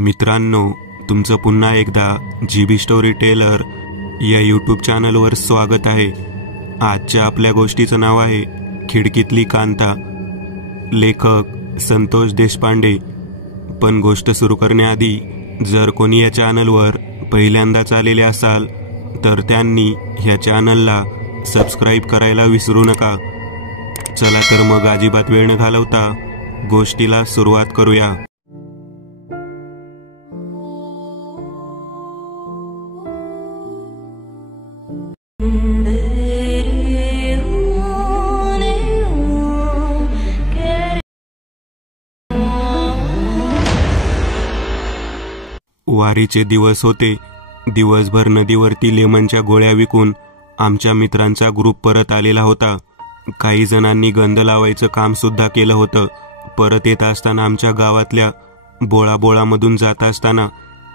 मित्रांनो, तुमचं पुन्हा एकदा जीबी स्टोरी टेलर या यूट्यूब चॅनलवर स्वागत आहे। आजच्या आपल्या गोष्टीचं नाव आहे खिडकीतली कांता। लेखक संतोष देशपांडे। पण गोष्ट सुरू करण्याआधी जर कोणी या चॅनलवर पहिल्यांदाच आलेले असाल तर त्यांनी ह्या चॅनलला सबस्क्राईब करायला विसरू नका। चला तर मग अजिबात वेळ न घालवता गोष्टीला सुरुवात करूया। वारीचे दिवस होते। दिवसभर नदीवरती लेमनच्या गोळ्या विकून आमच्या मित्रांचा ग्रुप परत आलेला होता। काही जणांनी गंध लावायचं काम सुद्धा केलं होतं। परत येत असताना आमच्या गावातल्या बोळामधून जात असताना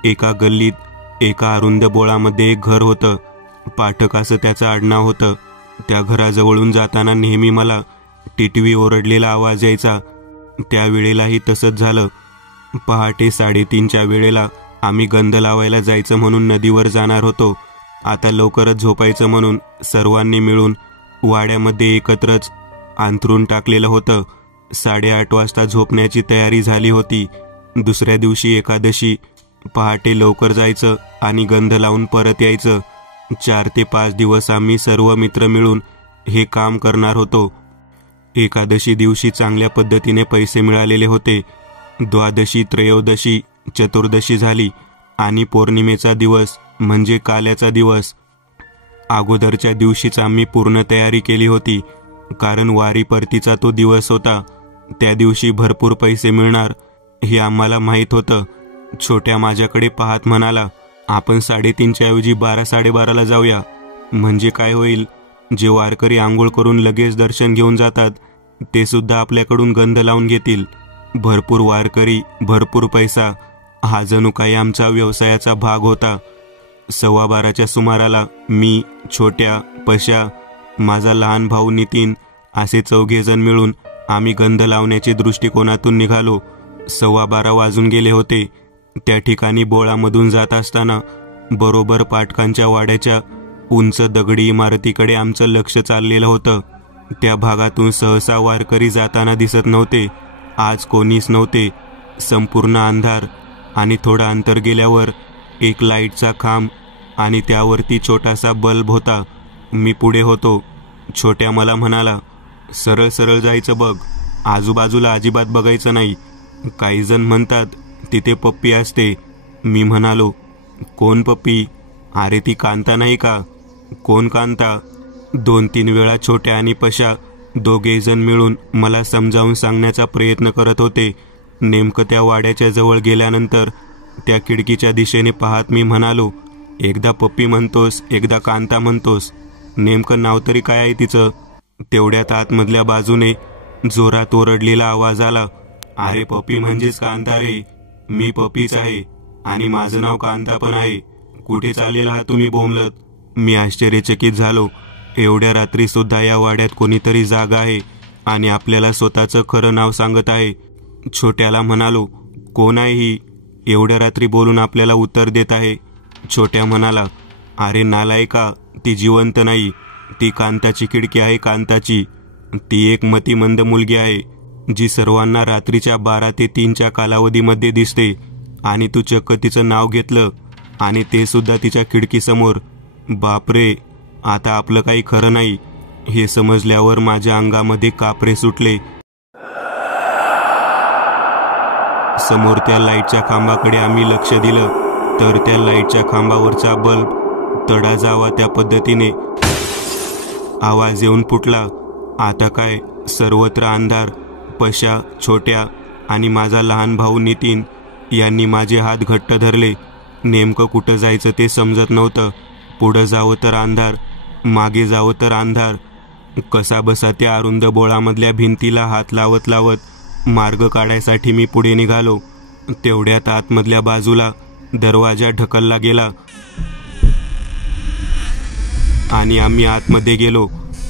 एका गल्लीत एका अरुंद बोळामध्ये एक घर होतं। पाठक असं त्याचं आडनाव होतं। त्या घराजवळून जाताना नेहमी मला टिटवी ओरडलेला आवाज यायचा। त्यावेळेलाही तसंच झालं। पहाटे 3:30च्या वेळेला आम्ही गंध लावायला जायचं म्हणून नदीवर जाणार होतो। आता लवकरच झोपायचं म्हणून सर्वांनी मिळून वाड्यामध्ये एकत्रच अंथरून टाकलेलं होतं। 8:30 वाजता झोपण्याची तयारी झाली होती। दुसऱ्या दिवशी एकादशी। पहाटे लवकर जायचं आणि गंध लावून परत यायचं। 4 ते 5 दिवस आम्ही सर्व मित्र मिळून हे काम करणार होतो। एकादशी दिवशी चांगल्या पद्धतीने पैसे मिळालेले होते। द्वादशी, त्रयोदशी, चतुर्दशी झाली आणि पौर्णिमेचा दिवस म्हणजे काल्याचा दिवस। अगोदरच्या दिवशीच आम्ही पूर्ण तयारी केली होती, कारण वारी परतीचा तो दिवस होता। त्या दिवशी भरपूर पैसे मिळणार हे आम्हाला माहीत होतं। छोट्या माझ्याकडे पाहत म्हणाला, आपण 3:30च्या ऐवजी 12-12:30ला जाऊया। म्हणजे काय होईल, जे वारकरी आंघोळ करून लगेच दर्शन घेऊन जातात ते सुद्धा आपल्याकडून गंध लावून घेतील। भरपूर वारकरी, भरपूर पैसा, हा जणू काही आमचा व्यवसायाचा भाग होता। 12:15च्या सुमाराला मी, छोट्या, पशा, माझा लहान भाऊ नितीन असे 4 जण मिळून आम्ही गंध लावण्याच्या दृष्टिकोनातून निघालो। 12:15 वाजून गेले होते। त्या ठिकाणी बोळामधून जात असताना बरोबर पाटकांच्या वाड्याच्या उंच दगडी इमारतीकडे आमचं लक्ष चाललेलं होतं। त्या भागातून सहसा वारकरी जाताना दिसत नव्हते। आज कोणीच नव्हते। संपूर्ण अंधार आणि थोडं अंतर गेल्यावर एक लाईटचा खांब आणि त्यावरती छोटासा बल्ब होता। मी पुढे होतो। छोट्या मला म्हणाला, सरळ सरळ जायचं बघ, आजूबाजूला अजिबात बघायचं नाही। काही जण म्हणतात तिथे पप्पी असते। मी म्हणालो, कोण पप्पी? अरे ती कांता नाही का? कोण कांता? 2-3 वेळा छोट्या आणि पशा दोघे जण मिळून मला समजावून सांगण्याचा प्रयत्न करत होते। नेमकं त्या वाड्याच्या जवळ गेल्यानंतर त्या खिडकीच्या दिशेने पाहत मी म्हणालो, एकदा पप्पी म्हणतोस, एकदा कांता म्हणतोस, नेमकं नाव तरी काय आहे तिचं? तेवढ्यात आतमधल्या बाजूने जोरात ओरडलेला आवाज आला, अरे पप्पी म्हणजेच कांता रे, मी पप्पीच आहे आणि माझं नाव कांता पण आहे। कुठे चाललेला हा तुम्ही बोंबलत? मी आश्चर्यचकित झालो। एवढ्या रात्री सुद्धा या वाड्यात कोणीतरी जागा आहे आणि आपल्याला स्वतःचं खरं नाव सांगत आहे। छोट्याला म्हणालो, कोण आहे ही? एवढ्या रात्री बोलून आपल्याला उत्तर देत आहे। छोट्या म्हणाला, अरे नालायका, ती जिवंत नाही, ती कांताची खिडकी आहे, कांताची। ती एक मतिमंद मुलगी आहे जी सर्वांना रात्रीच्या 12 ते 3च्या कालावधीमध्ये दिसते आणि तू चक्क तिचं नाव घेतलं आणि ते सुद्धा तिच्या खिडकीसमोर। बापरे, आता आपलं काही खरं नाही। हे समजल्यावर माझ्या अंगामध्ये कापरे सुटले। समोर त्या लाईटच्या खांबाकडे आम्ही लक्ष दिलं तर त्या लाईटच्या खांबावरचा बल्ब तडा जावा त्या पद्धतीने आवाज येऊन फुटला। आता काय, सर्वत्र अंधार। पशा, छोट्या आणि माझा लहान भाऊ नितीन यांनी माझे हात घट्ट धरले। नेमकं कुठं जायचं ते समजत नव्हतं। पुढं जावं तर अंधार, मागे जावं तर अंधार। कसा बसा त्या अरुंद बोळामधल्या भिंतीला हात लावत लावत मार्ग काढायसाठी मी पुढे निघालो। तेवढ्यात आतमधल्या बाजूला दरवाजा ढकलला गेला आणि आम्ही आतमध्ये गेलो।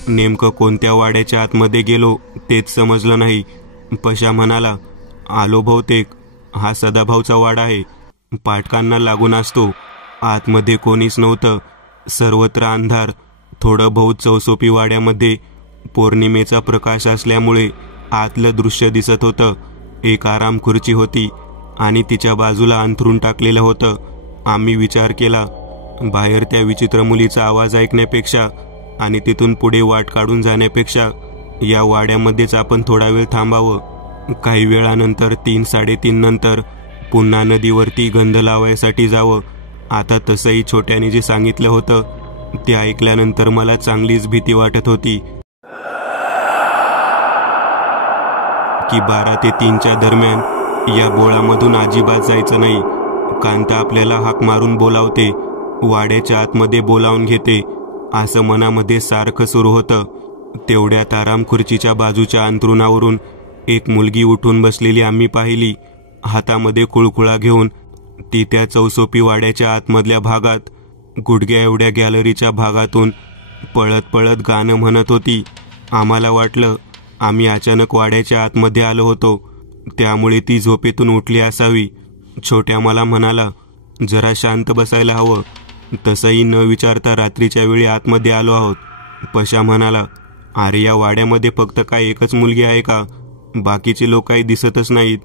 नेमकं कोणत्या वाड्याच्या आतमध्ये गेलो तेच समजलं नाही। पशा म्हणाला, आलो बहुतेक, हा सदाभाऊचा वाडा आहे। पाटकांना लागून असतो. आतमध्ये कोणीच नव्हतं. सर्वत्र अंधार. थोडं बहुत चौसोपी वाड्यामध्ये पौर्णिमेचा प्रकाश असल्यामुळे आतलं दृश्य दिसत होतं. एक आराम खुर्ची होती आणि तिच्या बाजूला अंथरून टाकलेलं होतं. आम्ही विचार केला, बाहेर त्या विचित्र मुलीचा आवाज ऐकण्यापेक्षा आणि तिथून पुढे वाट काढून जाण्यापेक्षा या वाड्यामध्येच आपण थोडा वेळ थांबावं. काही वेळानंतर 3-3:30 नंतर पुन्हा नदीवरती गंध लावायसाठी जावं. आता तसंही छोट्याने जे सांगितलं होतं ते ऐकल्यानंतर मला चांगलीच भीती वाटत होती की 12 ते 3च्या दरम्यान या बोळामधून अजिबात जायचं नाही. कांता आपल्याला हाक मारून बोलावते, वाड्याच्या आतमध्ये बोलावून घेते, असं मनामध्ये सारखं सुरू होतं. तेवढ्यात आराम खुर्चीच्या बाजूच्या अंथरुणावरून एक मुलगी उठून बसलेली आम्ही पाहिली. हातामध्ये कुळकुळा घेऊन ती त्या चौसोपी वाड्याच्या आतमधल्या भागात गुडघ्या एवढ्या गॅलरीच्या भागातून पळत पळत गाणं म्हणत होती. आम्हाला वाटलं आम्ही अचानक वाड्याच्या आतमध्ये आलो होतो, त्यामुळे ती झोपेतून उठली असावी. छोट्या मला म्हणाला, जरा शांत बसायला हवं. तसंही न विचारता रात्रीच्या वेळी आतमध्ये आलो आहोत. पशा म्हणाला, अरे या वाड्यामध्ये फक्त काय एकच मुलगी आहे का? बाकीचे लोक काही दिसतच नाहीत.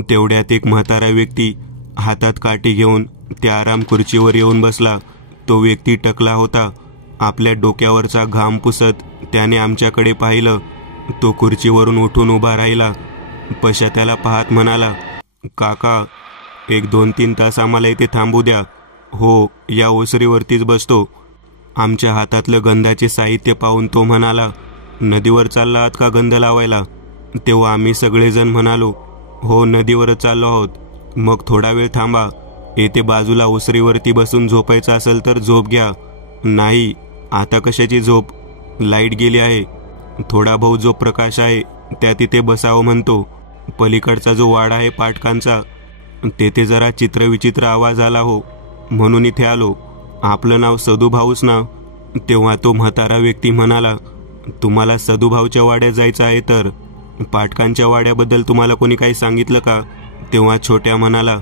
तेवढ्यात एक म्हातारा व्यक्ती हातात काठी घेऊन त्या आराम खुर्चीवर येऊन बसला. तो व्यक्ती टकला होता. आपल्या डोक्यावरचा घाम पुसत त्याने आमच्याकडे पाहिलं. तो खुर्चीवरून उठून उभा राहिला. पशा त्याला पाहत म्हणाला, काका 1-2-3 तास आम्हाला इथे थांबू द्या. हो, या ओसरीवरतीच बसतो. आमच्या हातातलं गंधाचे साहित्य पाहून तो म्हणाला, नदीवर चालला आहात का गंध लावायला? तेव्हा आम्ही सगळेजण म्हणालो, हो नदीवरच चाललो आहोत. मग थोडा वेळ थांबा. येथे बाजूला ओसरीवरती बसून झोपायचं असेल तर झोप घ्या. नाही, आता कशाची झोप? लाईट गेली आहे. थोडा बहुत जो प्रकाश आहे त्या तिथे बसावं म्हणतो. पलीकडचा जो वाडा आहे पाटकांचा, तेथे जरा चित्रविचित्र आवाज आला हो, म्हणून इथे आलो. आपलं नाव सदुभाऊच ना? तेव्हा तो म्हातारा व्यक्ती म्हणाला, तुम्हाला सदुभाऊच्या वाड्यात जायचं आहे तर पाटकांच्या वाड्याबद्दल तुम्हाला कोणी काही सांगितलं का? तेव्हा छोट्या म्हणाला,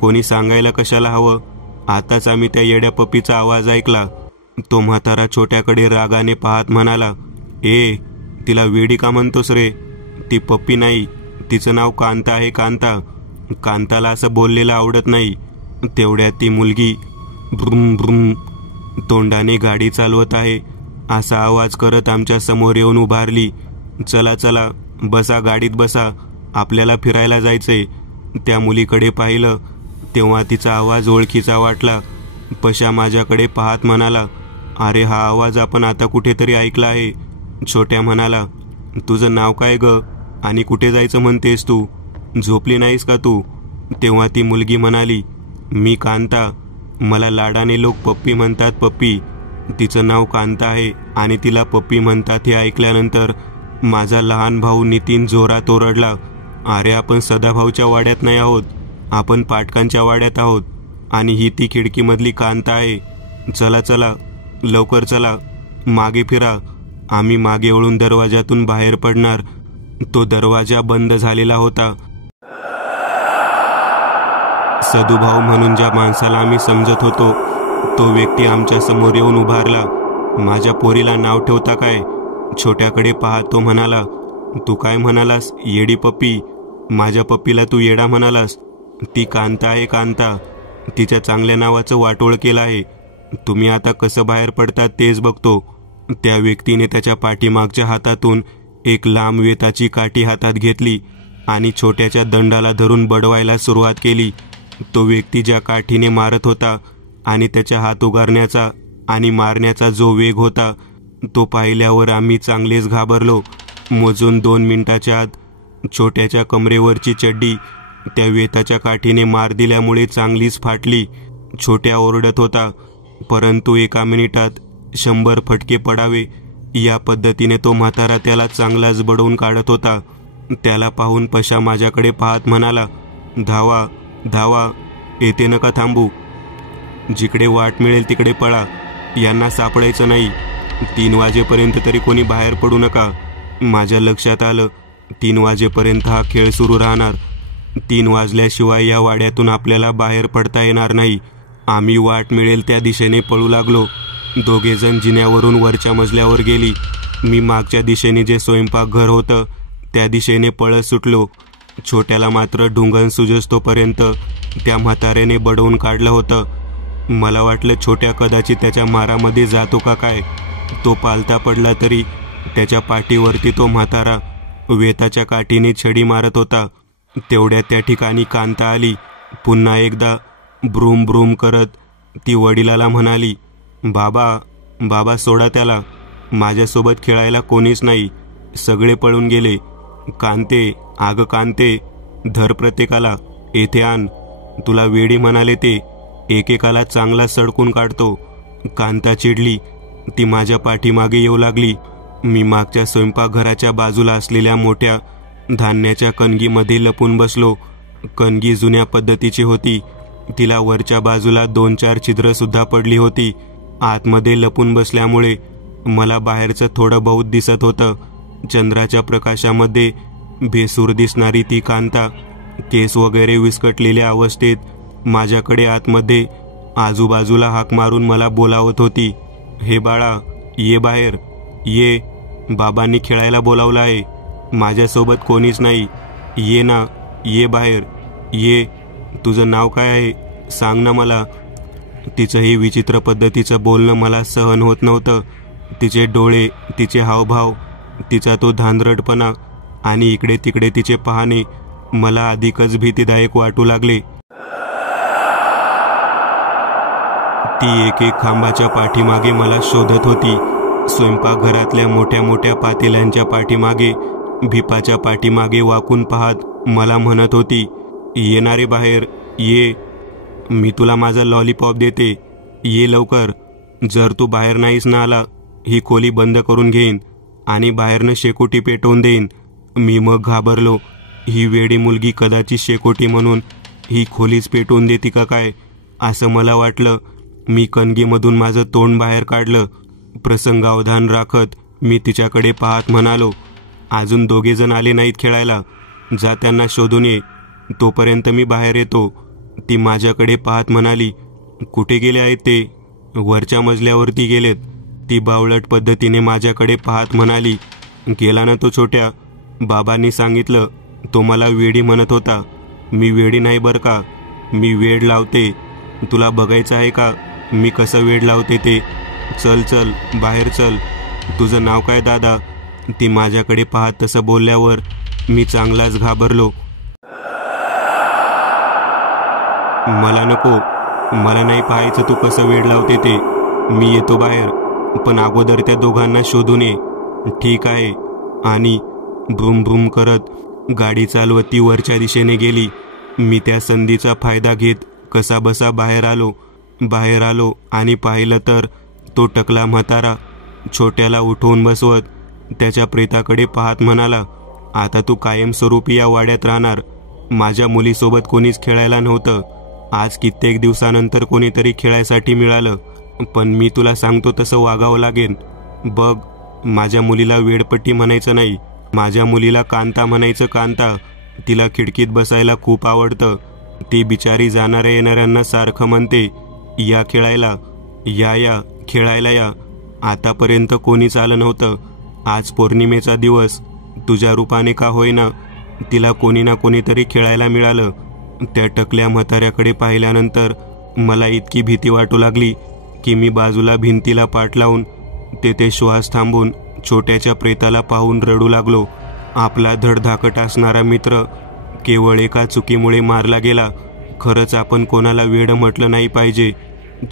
कोणी सांगायला कशाला हवं? आताच आम्ही त्या येड्या पप्पीचा आवाज ऐकला. तो म्हातारा छोट्याकडे रागाने पाहत म्हणाला, ए, तिला वेडी का म्हणतोस रे? ती पप्पी नाही, तिचं नाव कांता आहे. कांता. कांताला असं बोललेलं आवडत नाही. तेवढ्यात ती मुलगी ब्रुम ब्रुम तोंडाने गाडी चालवत आहे असा आवाज करत आमच्या समोर येऊन उभारली. चला चला, बसा, गाडीत बसा, आपल्याला फिरायला जायचंय. त्या मुलीकडे पाहिलं तेव्हा तिचा आवाज ओळखीचा वाटला. पशा माझ्याकडे पाहत म्हणाला, अरे हा आवाज आपण आता कुठेतरी ऐकला आहे. छोट्या म्हणाला, तुझं नाव काय ग आणि कुठे जायचं म्हणतेस तू? झोपली नाहीस का तू? तेव्हा ती मुलगी म्हणाली, मी कांता. मला लाडाने लोक पप्पी म्हणतात. पप्पी. तिचं नाव कांता आहे आणि तिला पप्पी म्हणतात हे ऐकल्यानंतर माझा लहान भाऊ नितीन जोरात ओरडला, अरे आपण सदाभाऊच्या वाड्यात नाही आहोत, आपण पाटकांच्या वाड्यात आहोत आणि ही ती खिडकीमधली कांता आहे. चला चला, लवकर चला, मागे फिरा. आम्ही मागे वळून दरवाजातून बाहेर पडणार. तो दरवाजा बंद झालेला होता. सदुभाऊ म्हणून ज्या माणसाला आम्ही समजत होतो तो व्यक्ती आमच्या समोर येऊन उभारला. माझ्या पोरीला नाव ठेवता काय? छोट्याकडे पाहत तो म्हणाला, तू काय म्हणालास? येडी पप्पी. माझ्या पप्पीला तू येडा म्हणालास? ती कांता आहे. कांता. तिच्या चांगल्या नावाचं वाटोळ केलं आहे. तुम्ही आता कसं बाहेर पडतात तेच बघतो. त्या व्यक्तीने त्याच्या पाठीमागच्या हातातून एक लांब वेताची काठी हातात घेतली आणि छोट्याच्या दंडाला धरून बडवायला सुरुवात केली. तो व्यक्ती ज्या काठीने मारत होता आणि त्याच्या हात उगारण्याचा आणि मारण्याचा जो वेग होता तो पाहिल्यावर आम्ही चांगलेच घाबरलो. मोजून 2 मिनिटाच्या आत छोट्याच्या कमरेवरची चड्डी त्या वेताच्या काठीने मार दिल्यामुळे चांगलीच फाटली. छोट्या ओरडत होता, परंतु 1 मिनिटात 100 फटके पडावे या पद्धतीने तो म्हातारा त्याला चांगलाच बडवून काढत होता. त्याला पाहून पशा माझ्याकडे पाहत म्हणाला, धावा धावा, येथे नका थांबू. जिकडे वाट मिळेल तिकडे पळा. यांना सापडायचं नाही. 3 वाजेपर्यंत तरी कोणी बाहेर पडू नका. माझ्या लक्षात आलं 3 वाजेपर्यंत हा खेळ सुरू राहणार. 3 वाजल्याशिवाय या वाड्यातून आपल्याला बाहेर पडता येणार नाही. आम्ही वाट मिळेल त्या दिशेने पळू लागलो. दोघेजण जिन्यावरून वरच्या मजल्यावर गेली. मी मागच्या दिशेने जे स्वयंपाकघर होतं त्या दिशेने पळत सुटलो. छोट्याला मात्र ढुंगण सुजस्तोपर्यंत त्या म्हाताऱ्याने बडवून काढलं होतं. मला वाटलं छोट्या कदाचित त्याच्या मारामध्ये जातो का काय. तो पालता पडला तरी त्याच्या पाठीवरती तो म्हातारा वेताच्या काठीने छडी मारत होता. तेवढ्या त्या ठिकाणी कांता आली. पुन्हा एकदा ब्रूम ब्रूम करत ती वडिलाला म्हणाली, बाबा बाबा सोडा त्याला, माझ्यासोबत खेळायला कोणीच नाही, सगळे पळून गेले. कांते, आग कांते, धर प्रत्येकाला, येथे आण. तुला वेडी म्हणाले ते, एकेकाला चांगला सडकून काढतो. कांता चिडली. ती माझ्या पाठीमागे येऊ लागली. मी मागच्या स्वयंपाकघराच्या बाजूला असलेल्या मोठ्या धान्याच्या कणगीमध्ये लपून बसलो. कणगी जुन्या पद्धतीची होती. तिला वरच्या बाजूला 2-4 छिद्र सुद्धा पडली होती. आतमध्ये लपून बसल्यामुळे मला बाहेरचं थोडं बहुत दिसत होतं. चंद्राच्या प्रकाशामध्ये भेसूर दिसणारी ती कांता केस वगैरे विस्कटलेल्या अवस्थेत माझ्याकडे आतमध्ये आजूबाजूला हाक मारून मला बोलावत होती. हे बाळा, ये बाहेर ये, बाबांनी खेळायला बोलावलं आहे, माझ्यासोबत कोणीच नाही, ये ना, ये बाहेर ये. तुझं नाव काय आहे, सांग ना मला. तिचंही विचित्र पद्धतीचं बोलणं मला सहन होत नव्हतं. तिचे डोळे, तिचे हावभाव, तिचा तो धांदरटपणा आणि इकडे तिकडे तिचे पाहणे मला अधिकच भीतीदायक वाटू लागले. ती एक एक खांबाच्या पाठीमागे मला शोधत होती. स्वयंपाकघरातल्या मोठ्या मोठ्या पातेल्यांच्या पाठीमागे, भिपाच्या पाठीमागे वाकून पाहत मला म्हणत होती, येणारे बाहेर ये, मी तुला माझा लॉलीपॉप देते, ये लवकर. जर तू बाहेर नाहीस ना आला, ही खोली बंद करून घेईन आणि बाहेरनं शेकोटी पेटवून देईन. मी मग घाबरलो. ही वेडी मुलगी कदाचित शेकोटी म्हणून ही खोलीच पेटवून देते का काय, असं मला वाटलं. मी कणगीमधून माझं तोंड बाहेर काढलं. प्रसंगावधान राखत मी तिच्याकडे पाहत म्हणालो, अजून 2 जण आले नाहीत खेळायला, जा त्यांना शोधून ये, तोपर्यंत मी बाहेर येतो. ती माझ्याकडे पाहत म्हणाली, कुठे गेले आहेत ते? वरच्या मजल्यावरती गेलेत. ती बावळट पद्धतीने माझ्याकडे पाहत म्हणाली, गेला ना तो छोट्या, बाबांनी सांगितलं, तो मला वेडी म्हणत होता. मी वेडी नाही बरं का, मी वेड लावते. तुला बघायचं आहे का मी कसं वेड लावते ते? चल चल बाहेर चल. तुझं नाव काय दादा? ती माझ्याकडे पाहत तसं बोलल्यावर मी चांगलाच घाबरलो. मला नको, मला नाही पाहायचं तू कसं वेड लावते ते. मी येतो बाहेर, पण अगोदर त्या दोघांना शोधून ये. ठीक आहे. आणि ब्रूम ब्रूम करत गाडी चालवत ती वरच्या दिशेने गेली. मी त्या संधीचा फायदा घेत कसा बसा बाहेर आलो आणि पाहिलं तर तो टकला म्हातारा छोट्याला उठवून बसवत त्याच्या प्रेताकडे पाहत म्हणाला, आता तू कायमस्वरूपी या वाड्यात राहणार. माझ्या मुलीसोबत कोणीच खेळायला नव्हतं. आज कित्येक दिवसानंतर कोणीतरी खेळायसाठी मिळालं, पण मी तुला सांगतो तसं वागावं लागेल. बघ, माझ्या मुलीला वेडपट्टी म्हणायचं नाही, माझ्या मुलीला कांता म्हणायचं. कांता, तिला खिडकीत बसायला खूप आवडतं. ती बिचारी जाणाऱ्या येणाऱ्यांना सारखं म्हणते, या खेळायला, या खेळायला या. आतापर्यंत कोणीच आलं नव्हतं. आज पौर्णिमेचा दिवस, तुझ्या रूपाने का होईना तिला कोणी ना कोणीतरी खेळायला मिळालं. त्या टकल्या म्हाताऱ्याकडे पाहिल्यानंतर मला इतकी भीती वाटू लागली की मी बाजूला भिंतीला पाठ लावून तेथे श्वास थांबून छोट्याच्या प्रेताला पाहून रडू लागलो. आपला धडधाकट असणारा मित्र केवळ एका चुकीमुळे मारला गेला. खरंच आपण कोणाला वेड म्हटलं नाही पाहिजे.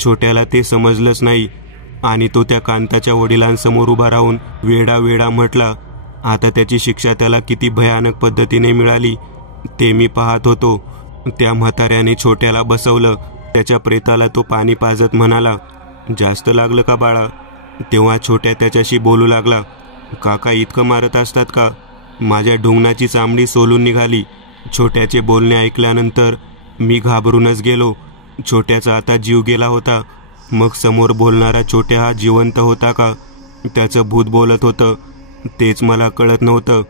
छोट्याला ते समजलंच नाही आणि तो त्या कांताच्या वडिलांसमोर उभा राहून वेडा वेडा म्हटला. आता त्याची शिक्षा त्याला किती भयानक पद्धतीने मिळाली ते मी पाहत होतो. त्या म्हाताऱ्याने छोट्याला बसवलं. त्याच्या प्रेताला तो पाणी पाजत म्हणाला, जास्त लागलं का बाळा? तेव्हा छोट्या त्याच्याशी बोलू लागला, काका इतकं मारत असतात का? माझ्या ढुंगणाची चामडी सोलून निघाली. छोट्याचे बोलणे ऐकल्यानंतर मी घाबरूनच गेलो. छोट्याचा आता जीव गेला होता. मग समोर बोलणारा छोट्या हा जिवंत होता का त्याचं भूत बोलत होतं तेच मला कळत नव्हतं.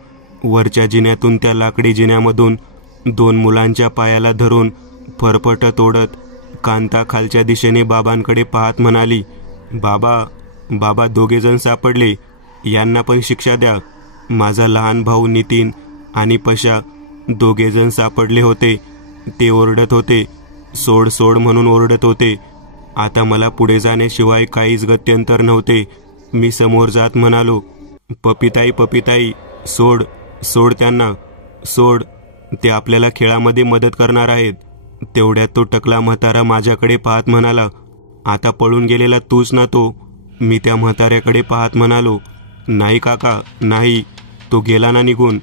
वरच्या जिन्यातून त्या लाकडी जिन्यामधून 2 मुलांच्या पायाला धरून फरफटत ओढत कांता खालच्या दिशेने बाबांकडे पाहत म्हणाली, बाबा बाबा, 2 जण सापडले, यांना पण शिक्षा द्या. माझा लहान भाऊ नितीन आणि पशा 2 जण सापडले होते. ते ओरडत होते, सोड सोड म्हणून ओरडत होते. आता मला पुढे जाण्याशिवाय काहीच गत्यंतर नव्हते. मी समोर जात म्हणालो, पपिताई पपिताई, सोड सोड त्यांना, सोड, ते आपल्याला खेळामध्ये मदत करणार आहेत. तेवढ्यात तो टकला म्हातारा माझ्याकडे पाहत म्हणाला, आता पळून गेलेला तूच ना तो. मी त्या म्हाताऱ्याकडे पाहत म्हणालो, नाही काका नाही, तो गेला ना निघून,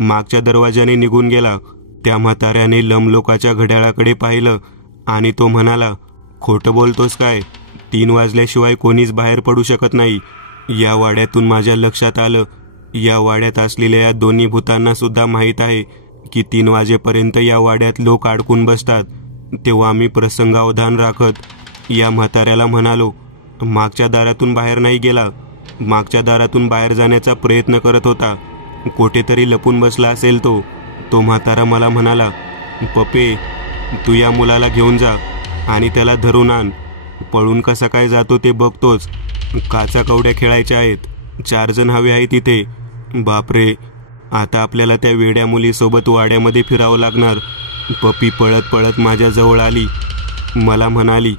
मागच्या दरवाजाने निघून गेला. त्या म्हाताऱ्याने लमलोकाच्या घड्याळाकडे पाहिलं आणि तो म्हणाला, खोटं बोलतोस काय? 3 वाजल्याशिवाय कोणीच बाहेर पडू शकत नाही. या वाड्यातून माझ्या लक्षात आलं, या वाड्यात असलेल्या या दोन्ही भूतांना सुद्धा माहीत आहे की 3 वाजेपर्यंत या वाड्यात लोक अडकून बसतात. तेव्हा आम्ही प्रसंगावधान राखत या म्हाताऱ्याला म्हणालो, मागच्या दारातून बाहेर नाही गेला, मागच्या दारातून बाहेर जाण्याचा प्रयत्न करत होता, कुठेतरी लपून बसला असेल तो. तो म्हातारा मला म्हणाला, पप्पे, तू या मुलाला घेऊन जा आणि त्याला धरून आण. पळून कसा काय जातो ते बघतोच. काचा कवड्या खेळायच्या आहेत, 4 जण हवे आहेत तिथे. बापरे, आता आपल्याला त्या वेड्या मुलीसोबत वाड्यामध्ये फिरावं लागणार. पप्पी पळत पळत माझ्याजवळ आली. मला म्हणाली,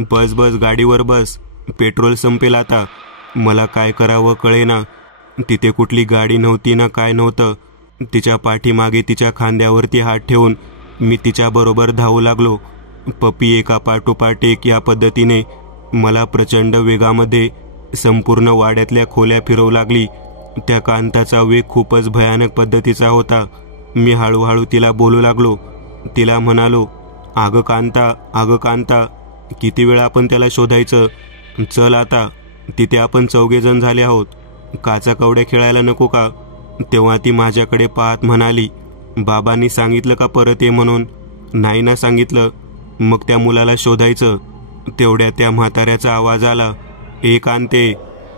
बस बस, गाडीवर बस, पेट्रोल संपेल आता. मला काय करावं कळेना. तिथे कुठली गाडी नव्हती ना काय नव्हतं. तिच्या पाठीमागे तिच्या खांद्यावरती हात ठेवून मी तिच्याबरोबर धावू लागलो. पप्पी एका पाठोपाठ एक या पद्धतीने मला प्रचंड वेगामध्ये संपूर्ण वाड्यातल्या खोल्या फिरवू लागली. त्या कांताचा वेग खूपच भयानक पद्धतीचा होता. मी हळूहळू तिला बोलू लागलो. तिला म्हणालो, अगं कांता, अगं कांता, किती वेळा आपण त्याला शोधायचं? चल आता, तिथे आपण 4 जण झाले आहोत. काचा कवड्या खेळायला नको का? तेव्हा ती माझ्याकडे पाहत म्हणाली, बाबांनी सांगितलं का परत ये म्हणून? नाही ना सांगितलं. मग त्या मुलाला शोधायचं. तेवढ्या त्या म्हाताऱ्याचा आवाज आला, ए कांते,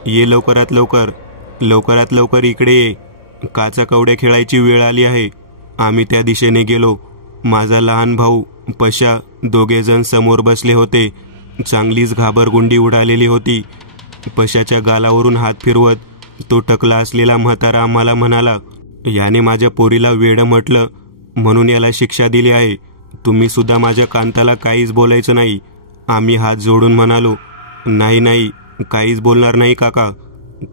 ये लवकरात लवकर, लवकरात लवकर इकडे ये, काचा कवड्या खेळायची वेळ आली आहे. आम्ही त्या दिशेने गेलो. माझा लहान भाऊ पशा 2 जण समोर बसले होते. चांगलीच घाबरगुंडी उडालेली होती. पशाच्या गालावरून हात फिरवत तो टकला असलेला म्हातारा आम्हाला म्हणाला, याने माझ्या पोरीला वेडं म्हटलं म्हणून याला शिक्षा दिली आहे. तुम्ही सुद्धा माझ्या कांताला काहीच बोलायचं नाही. आम्ही हात जोडून म्हणालो, नाही नाही, काहीच बोलणार नाही काका.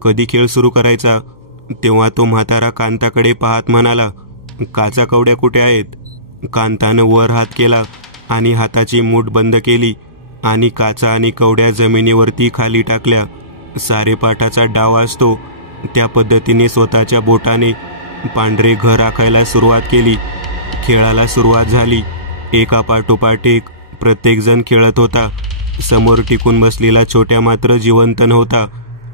कधी खेळ सुरू करायचा? तेव्हा तो म्हातारा कांताकडे पाहत म्हणाला, काचा कवड्या कुठे आहेत? कांतानं वर हात केला आणि हाताची मूठ बंद केली आणि काचा आणि कवड्या जमिनीवरती खाली टाकल्या. सारेपाठाचा डाव असतो त्या पद्धतीने स्वतःच्या बोटाने पांढरे घर आखायला सुरुवात केली. खेळाला सुरुवात झाली. एका पाठोपाठ एक प्रत्येकजण खेळत होता. समोर टिकून बसलेला छोट्या मात्र जिवंत नव्हता.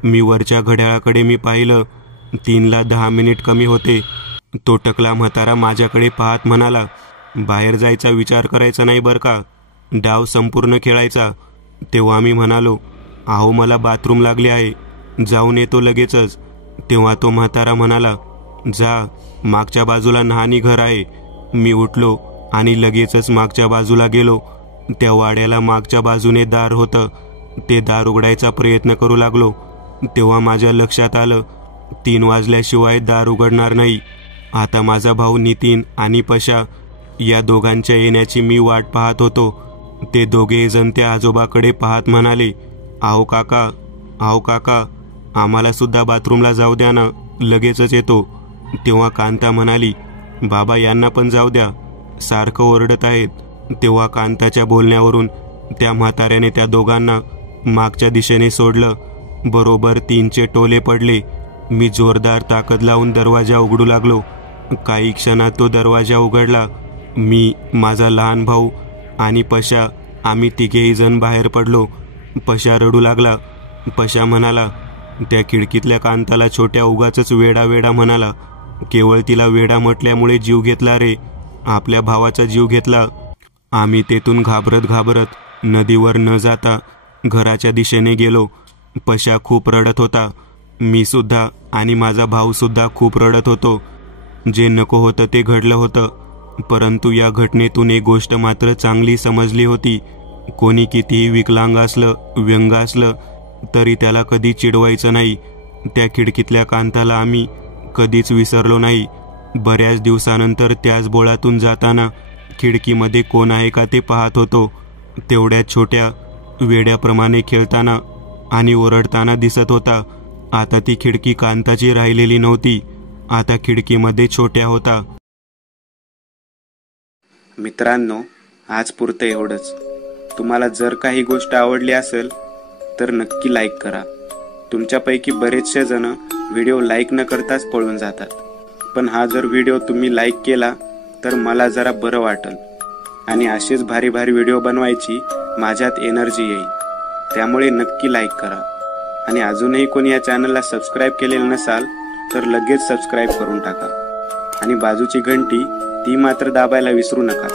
मी वरच्या घड्याळाकडे पाहिलं. 3ला 10 मिनिट कमी होते. तो टकला म्हातारा माझ्याकडे पाहत म्हणाला, बाहेर जायचा विचार करायचा नाही बरं का, डाव संपूर्ण खेळायचा. तेव्हा मी म्हणालो, अहो मला बाथरूम लागली आहे, जाऊन येतो लगेचच. तेव्हा तो म्हातारा म्हणाला, जा, मागच्या बाजूला न्हाणी घर आहे. मी उठलो आणि लगेचच मागच्या बाजूला गेलो. त्या वाड्याला मागच्या बाजूने दार होतं. ते दार उघडायचा प्रयत्न करू लागलो. तेव्हा माझ्या लक्षात आलं, 3 वाजल्याशिवाय दार उघडणार नाही. आता माझा भाऊ नितीन आणि पशा या दोघांच्या येण्याची मी वाट पाहत होतो. ते 2 जण त्या आजोबाकडे पाहत म्हणाले, आहो काका, आहो काका, आम्हाला सुद्धा बाथरूमला जाऊ द्या ना, लगेचच येतो. तेव्हा कांता म्हणाली, बाबा यांना पण जाऊ द्या, सारखं ओरडत आहेत. तेव्हा कांताच्या बोलण्यावरून त्या म्हाताऱ्याने त्या दोघांना मागच्या दिशेने सोडलं. बरोबर 3चे टोले पडले. मी जोरदार ताकद लावून दरवाजा उघडू लागलो. काही क्षणात तो दरवाजा उघडला. मी, माझा लहान भाऊ आणि पशा, आम्ही 3घेही जण बाहेर पडलो. पशा रडू लागला. पशा म्हणाला, त्या खिडकीतल्या कांताला छोट्या उगाचच वेडा वेडा म्हणाला. केवळ तिला वेडा म्हटल्यामुळे जीव घेतला रे, आपल्या भावाचा जीव घेतला. आम्ही तेथून घाबरत घाबरत नदीवर न जाता घराच्या दिशेने गेलो. पशा खूप रडत होता. मी सुद्धा आणि माझा भाऊ सुद्धा खूप रडत होतो. जे नको होतं ते घडलं होतं. परंतु या घटनेतून एक गोष्ट मात्र चांगली समजली होती. कोणी कितीही विकलांग असलं, व्यंग असलं तरी त्याला कधी चिडवायचं नाही. त्या खिडकीतल्या कांताला आम्ही कधीच विसरलो नाही. बऱ्याच दिवसानंतर त्याच बोळातून जाताना खिडकीमध्ये कोण आहे का ते पाहत होतो. तेवढ्या छोट्या वेड्याप्रमाणे खेळताना आणि ओरडताना दिसत होता. आता ती खिडकी कांताची राहिलेली नव्हती, आता खिडकीमध्ये छोट्या होता. मित्रांनो, आज पुरतं एवढंच. तुम्हाला जर काही गोष्ट आवडली असेल तर नक्की लाईक करा. तुमच्यापैकी बरेचसे जण व्हिडिओ लाईक न करताच पळून जातात, पण हा जर व्हिडिओ तुम्ही लाईक केला तर मला जरा बरं वाटेल आणि असेच भारी भारी व्हिडिओ बनवायची माझ्यात एनर्जी येईल. त्यामुळे नक्की लाईक करा आणि अजूनही कोणी या चॅनलला सबस्क्राईब केलेलं नसाल तर लगेच सबस्क्राईब करून टाका आणि बाजूची घंटी ती मात्र दाबायला विसरू नका.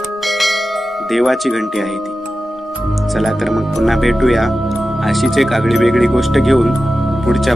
देवाची घंटी आहे ती. चला तर मग पुन्हा भेटूया अशीच एक आगळी वेगळी गोष्ट घेऊन पुढच्या